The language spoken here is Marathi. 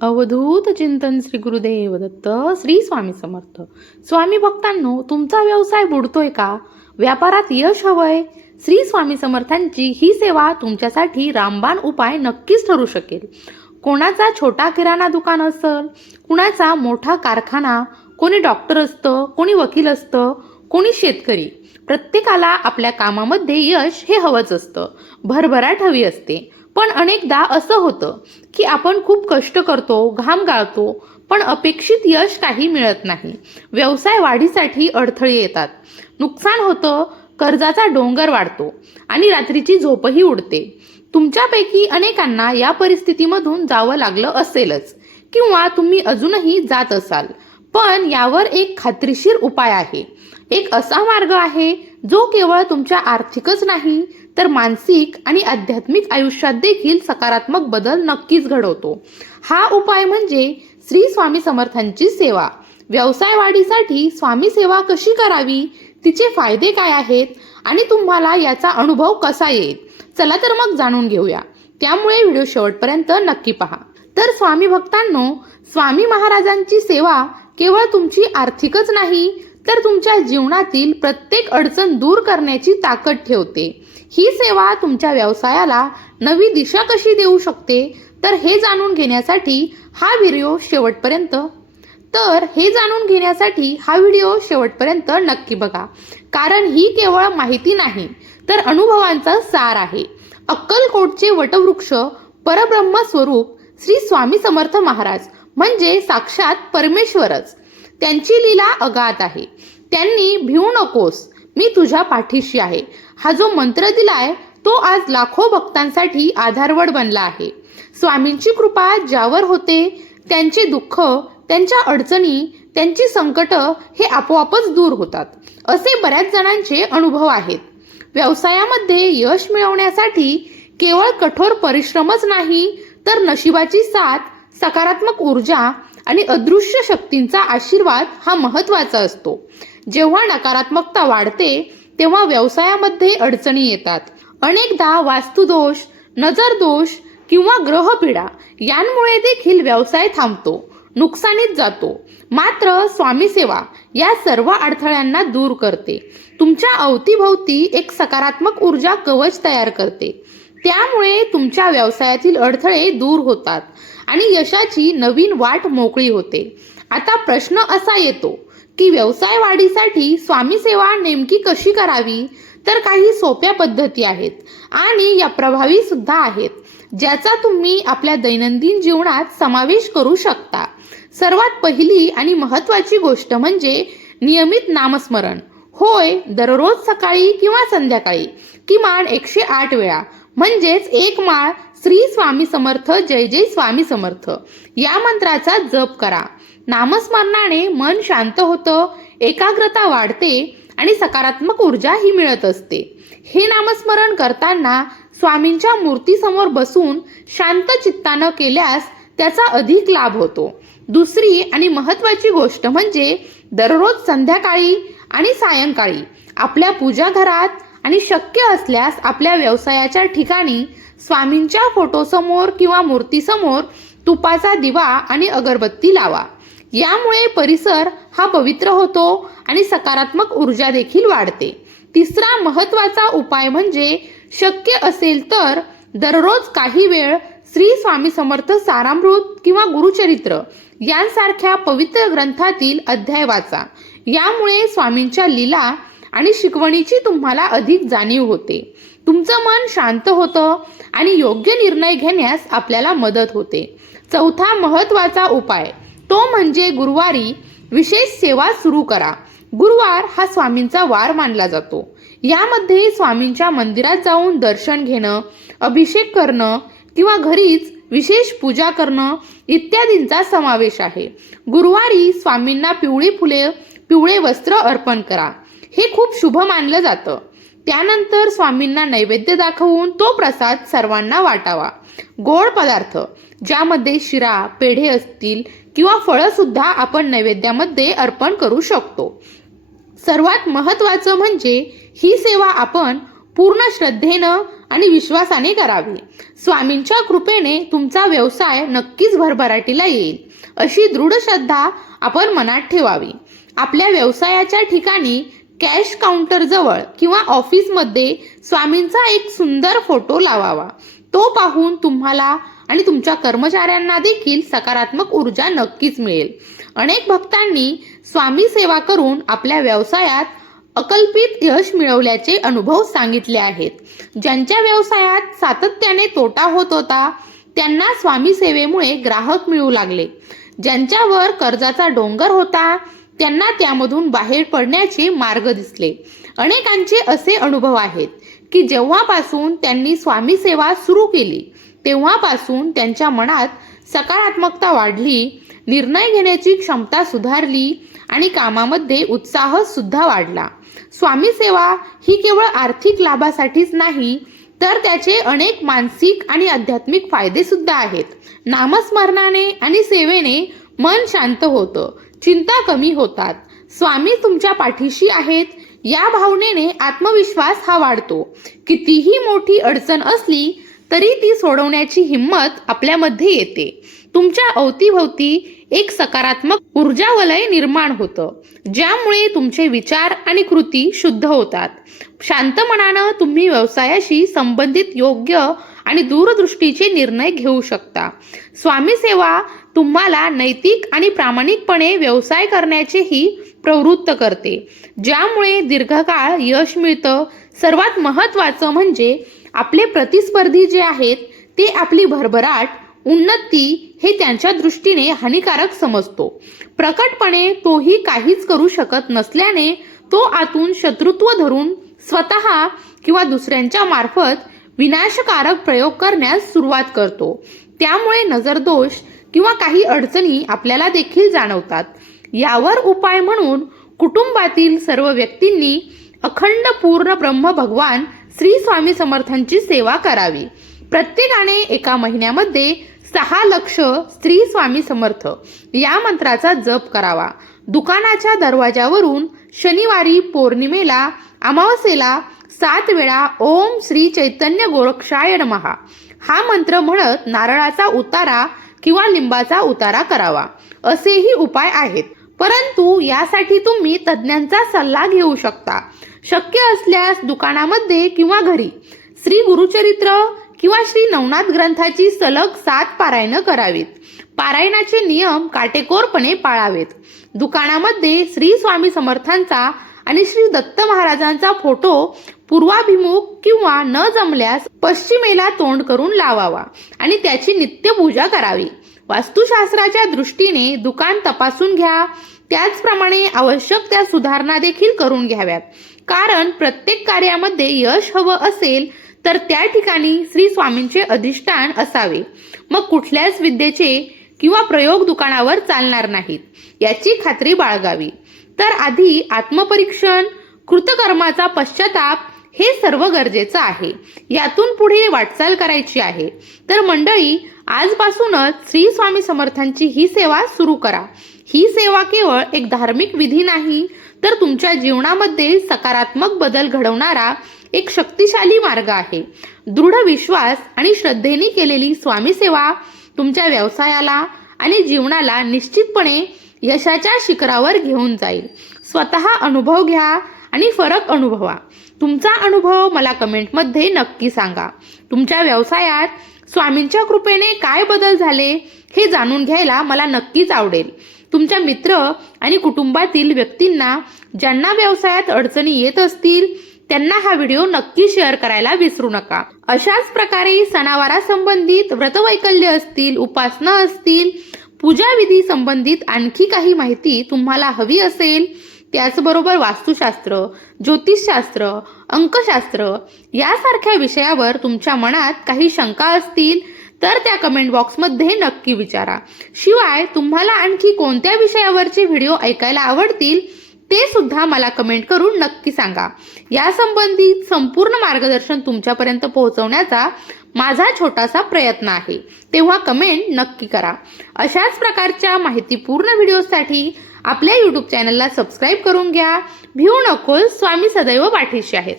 अवधूत चिंतन श्री गुरुदेव दत्त श्री स्वामी समर्थ. स्वामी भक्तांनो, तुमचा व्यवसाय बुडतोय का? व्यापारात यश हवंय? श्री स्वामी समर्थांची ही सेवा तुमच्यासाठी रामबाण उपाय नक्कीच ठरू शकेल. कोणाचा छोटा किराणा दुकान असेल, कुणाचा मोठा कारखाना, कोणी डॉक्टर असतं, कोणी वकील असतं, कोणी शेतकरी. प्रत्येकाला आपल्या कामामध्ये यश हे हवंच असतं, भरभराट हवी असते. पण अनेकदा असं होतं की आपण खूप कष्ट करतो, घाम गाळतो, पण अपेक्षित यश काही मिळत नाही. व्यवसाय वाढीसाठी अडथळे येतात, नुकसान होतं, कर्जाचा डोंगर वाढतो आणि रात्रीची झोपही उडते. तुमच्यापैकी अनेकांना या परिस्थितीमधून जावं लागलं असेलच किंवा तुम्ही अजूनही जात असाल. पण यावर एक खात्रीशीर उपाय आहे. एक असा मार्ग आहे जो केवळ तुमच्या आर्थिकच नाही तर मानसिक आणि आध्यात्मिक आयुष्यात देखील सकारात्मक बदल नक्कीच घडवतो. हा उपाय म्हणजे श्री स्वामी समर्थांची सेवा. व्यवसाय वाढीसाठी स्वामी सेवा कशी करावी, तिचे फायदे काय आहेत आणि तुम्हाला याचा अनुभव कसा येईल, चला तर मग जाणून घेऊया. त्यामुळे व्हिडिओ शेवटपर्यंत नक्की पहा. तर स्वामी भक्तांनो, स्वामी महाराजांची सेवा केवळ तुमची आर्थिकच नाही तर तुमच्या जीवनातील प्रत्येक अडचण दूर करण्याची ताकद ठेवते. ही सेवा तुमच्या व्यवसायाला नवी दिशा कशी देऊ शकते, तर हे जाणून घेण्यासाठी हा व्हिडिओ शेवटपर्यंत नक्की बघा. कारण ही केवळ माहिती नाही तर अनुभवांचा सार आहे. अक्कलकोटचे वटवृक्ष परब्रह्म स्वरूप श्री स्वामी समर्थ महाराज म्हणजे साक्षात परमेश्वरच. त्यांची लीला अगाध आहे. त्यांनी भिवू नकोस, मी तुझ्या पाठीशी आहे, हा जो मंत्र दिलाय तो आज लाखो भक्तांसाठी आधारवड बनला आहे. स्वामींची कृपा ज्यावर होते त्यांचे दुःख, त्यांच्या अडचणी, त्यांची संकट हे आपोआपच दूर होतात, असे बऱ्याच जणांचे अनुभव आहेत. व्यवसायामध्ये यश मिळवण्यासाठी केवळ कठोर परिश्रमच नाही तर नशिबाची साथ, सकारात्मक ऊर्जा आणि अदृश्य शक्तींचा आशीर्वाद हा महत्त्वाचा असतो. जेव्हा नकारात्मकता वाढते तेव्हा व्यवसायामध्ये अडचणी येतात. अनेकदा वास्तुदोष, नजरदोष किंवा ग्रहपीडा यांमुळे देखील व्यवसाय थांबतो, नुकसानीत जातो. मात्र स्वामी सेवा या सर्व अडथळ्यांना दूर करते. तुमच्या अवतीभोवती एक सकारात्मक ऊर्जा कवच तयार करते. त्यामुळे तुमच्या व्यवसायातील अडथळे दूर होतात आणि यशाची नवीन वाट मोकळी होते. आता प्रश्न असा येतो की व्यवसाय वाढीसाठी स्वामी सेवा नेमकी कशी करावी? तर काही सोप्या पद्धती आहेत आणि या प्रभावी सुद्धा आहेत, ज्याचा तुम्ही आपल्या दैनंदिन जीवनात समावेश करू शकता. सर्वात पहिली आणि महत्त्वाची गोष्ट म्हणजे नियमित नामस्मरण. होय, दररोज सकाळी किंवा संध्याकाळी किमान 108 वेळा म्हणजेच एक माळ श्री स्वामी समर्थ जय जय स्वामी समर्थ या मंत्राचा जप करा. नामस्मरणाने मन शांत होतं, एकाग्रता वाढते आणि सकारात्मक ऊर्जा ही मिळत असते. हे नामस्मरण करताना स्वामींच्या मूर्तीसमोर बसून शांत चित्तानं केल्यास त्याचा अधिक लाभ होतो. दुसरी आणि महत्त्वाची गोष्ट म्हणजे दररोज संध्याकाळी आणि सायंकाळी आपल्या पूजा घरात आणि शक्य असल्यास आपल्या व्यवसायाच्या ठिकाणी स्वामींच्या फोटोसमोर किंवा मूर्तीसमोर तुपाचा दिवा आणि अगरबत्ती लावा. यामुळे परिसर हा पवित्र होतो आणि सकारात्मक ऊर्जा देखील वाढते. तिसरा महत्त्वाचा उपाय म्हणजे शक्य असेल तर दररोज काही वेळ श्री स्वामी समर्थ सारामृत किंवा गुरुचरित्र यांसारख्या पवित्र ग्रंथातील अध्याय वाचा. यामुळे स्वामींच्या लीला आणि शिकवणीची तुम्हाला अधिक जाणीव होते. तुमचं मन शांत होतं आणि योग्य निर्णय घेण्यास आपल्याला मदत होते. चौथा महत्त्वाचा उपाय तो म्हणजे गुरुवारी विशेष सेवा सुरू करा. गुरुवार हा स्वामींचा वार मानला जातो. यामध्ये स्वामींच्या मंदिरात जाऊन दर्शन घेणं, अभिषेक करणं किंवा घरीच विशेष पूजा करणं इत्यादींचा समावेश आहे. गुरुवारी स्वामींना पिवळी फुले, पिवळे वस्त्र अर्पण करा. हे खूप शुभ मानलं जातं. त्यानंतर स्वामींना नैवेद्य दाखवून तो प्रसाद सर्वांना वाटावा. गोड पदार्थ ज्यामध्ये शिरा, पेढे असतील किंवा फळं सुद्धा आपण नैवेद्यामध्ये अर्पण करू शकतो. सर्वात महत्त्वाचं म्हणजे ही सेवा आपण पूर्ण श्रद्धेनं आणि विश्वासाने करावे. स्वामींच्या कृपेने तुमचा व्यवसाय नक्कीच भरभराटीला येईल अशी दृढ श्रद्धा आपण मनात ठेवावी. आपल्या व्यवसायाच्या ठिकाणी कॅश काउंटर जवळ किंवा ऑफिसमध्ये स्वामींचा एक सुंदर फोटो लावावा. तो पाहून तुम्हाला आणि तुमच्या कर्मचाऱ्यांना देखील सकारात्मक ऊर्जा नक्कीच मिळेल. अनेक भक्तांनी स्वामी सेवा करून आपल्या व्यवसायात अकल्पित यश मिळवल्याचे अनुभव सांगितले आहेत. ज्यांच्या व्यवसायात सातत्याने तोटा होत होता त्यांना स्वामी सेवेमुळे ग्राहक मिळू लागले. ज्यांच्यावर कर्जाचा डोंगर होता त्यांना त्यामधून बाहेर पडण्याचे मार्ग दिसले. अनेकांचे असे अनुभव आहेत की जेव्हापासून त्यांनी स्वामी सेवा सुरू केली तेव्हापासून त्यांच्या मनात सकारात्मकता वाढली, निर्णय घेण्याची क्षमता सुधारली आणि कामामध्ये उत्साह सुद्धा वाढला. स्वामी सेवा ही केवळ आर्थिक लाभासाठीच नाही तर त्याचे अनेक मानसिक आणि आध्यात्मिक फायदे सुद्धा आहेत. नामस्मरणाने आणि सेवेने मन शांत होतं, चिंता कमी होतात, स्वामी तुमच्या पाठीशी आहेत या भावनेने आत्मविश्वास हा वाढतो. कितीही मोठी अडचण असली तरी ती सोडवण्याची हिंमत आपल्यामध्ये येते. तुमच्या अवतीभोवती एक सकारात्मक ऊर्जा वलय निर्माण होतं ज्यामुळे तुमचे विचार आणि कृती शुद्ध होतात. शांत मनानं तुम्ही व्यवसायाशी संबंधित योग्य आणि दूरदृष्टीचे निर्णय घेऊ शकता. स्वामी सेवा तुम्हाला नैतिक आणि प्रामाणिकपणे व्यवसाय करण्याचेही प्रवृत्त करते, ज्यामुळे दीर्घकाळ यश मिळतं. सर्वात महत्त्वाचं म्हणजे आपले प्रतिस्पर्धी जे आहेत ते आपली भरभराट, उन्नती हे त्यांच्या दृष्टीने हानिकारक समजतो. प्रकटपणे तोही काहीच करू शकत नसल्याने तो आतून शत्रुत्व धरून स्वतः किंवा दुसऱ्यांच्या मार्फत विनाशकारक प्रयोग करण्यास सुरुवात करतो. त्यामुळे नजरदोष किंवा काही अडचणी आपल्याला देखील जाणवतात. यावर उपाय म्हणून कुटुंबातील सर्व व्यक्तींनी अखंड पूर्ण ब्रह्म भगवान श्री स्वामी समर्थांची सेवा करावी. प्रत्येकाने एका महिन्यामध्ये 6 लक्ष श्री स्वामी समर्थ या मंत्राचा जप करावा. दुकानाच्या दरवाजावरून शनिवारी, पौर्णिमेला, अमावस्येला 7 वेळा ओम श्री चैतन्य गोरक्षाय नमः हा मंत्र म्हणत नारळाचा उतारा किंवा लिंबाचा उतारा करावा. असेही उपाय आहेत, परंतु यासाठी तुम्ही तज्ज्ञांचा सल्ला घेऊ शकता. शक्य असल्यास दुकानामध्ये किंवा घरी श्री गुरुचरित्र किंवा श्री नवनाथ ग्रंथाची सलग 7 पारायण करावीत. पारायणाचे नियम काटेकोरपणे पाळावेत. दुकानामध्ये श्री स्वामी समर्थांचा आणि श्री दत्त महाराजांचा फोटो पूर्वाभिमुख किंवा न जमल्यास पश्चिमेला तोंड करून लावावा आणि त्याची नित्यपूजा करावी. वास्तुशास्त्राच्या दृष्टीने दुकान तपासून घ्या. त्याचप्रमाणे आवश्यक त्या सुधारणा देखील करून घ्याव्यात. कारण प्रत्येक कार्यामध्ये यश हवं असेल तर त्या ठिकाणी श्री स्वामींचे अधिष्ठान असावे. मग कुठल्याच विद्येचे किंवा प्रयोग दुकानावर चालणार नाहीत याची खात्री बाळगावी. तर आधी आत्मपरीक्षण, कृतकर्माचा पश्चाताप हे सर्व गरजेचं आहे. यातून पुढे वाटचाल करायची आहे. तर मंडळी, आजपासूनच श्री स्वामी समर्थांची ही सेवा सुरू करा. ही सेवा केवळ एक धार्मिक विधी नाही तर तुमच्या जीवनामध्ये सकारात्मक बदल घडवणारा एक शक्तिशाली मार्ग आहे. दृढ विश्वास आणि श्रद्धेने केलेली स्वामी सेवा तुमच्या व्यवसायाला आणि जीवनाला निश्चितपणे यशाच्या शिखरावर घेऊन जाईल. स्वतः अनुभव घ्या आणि फरक अनुभवा. तुमचा अनुभव मला कमेंटमध्ये नक्की सांगा. तुमच्या व्यवसायात स्वामींच्या कृपेने काय बदल झाले हे जाणून घ्यायला मला नक्कीच आवडेल. तुमच्या मित्र आणि कुटुंबातील व्यक्तींना ज्यांना व्यवसायात अडचणी येत असतील त्यांना हा व्हिडिओ नक्की शेअर करायला विसरू नका. अशाच प्रकारे सणावारा संबंधित व्रतवैकल्य असतील, उपासना असतील, पूजाविधी संबंधित आणखी काही माहिती तुम्हाला हवी असेल, त्याचबरोबर वास्तुशास्त्र, ज्योतिषशास्त्र, अंकशास्त्र यासारख्या विषयावर तुमच्या मनात काही शंका असतील तर त्या कमेंट बॉक्समध्ये नक्की विचारा. शिवाय तुम्हाला आणखी कोणत्या विषयावरचे व्हिडिओ ऐकायला आवडतील ते सुद्धा मला कमेंट करून नक्की सांगा. या संबंधित संपूर्ण मार्गदर्शन तुमच्यापर्यंत पोहोचवण्याचा माझा छोटासा प्रयत्न आहे. तेव्हा कमेंट नक्की करा. अशाच प्रकारच्या माहितीपूर्ण व्हिडिओसाठी आपल्या YouTube चॅनलला सबस्क्राईब करून घ्या. भिवू नकोस, स्वामी सदैव पाठीशी आहेत.